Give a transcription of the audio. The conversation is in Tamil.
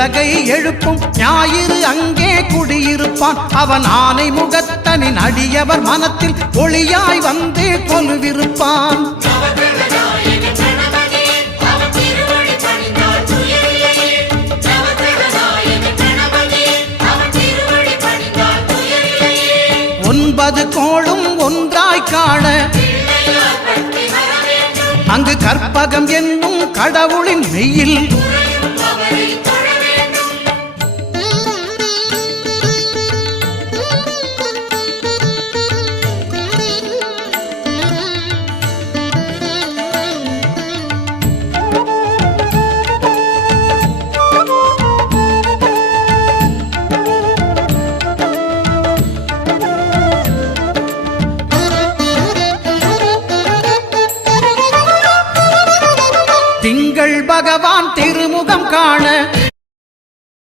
உலகை எழுப்பும் ஞாயிறு அங்கே குடியிருப்பான். அவன் ஆனை முகத்தனின் அடியவர் மனத்தில் ஒளியாய் வந்து கொலுவிருப்பான். ஒன்பது கோளும் ஒன்றாய் காண அங்கு கற்பகம் என்னும் கடவுளின் மெய்யில் திங்கள் பகவான் திருமுகம் காண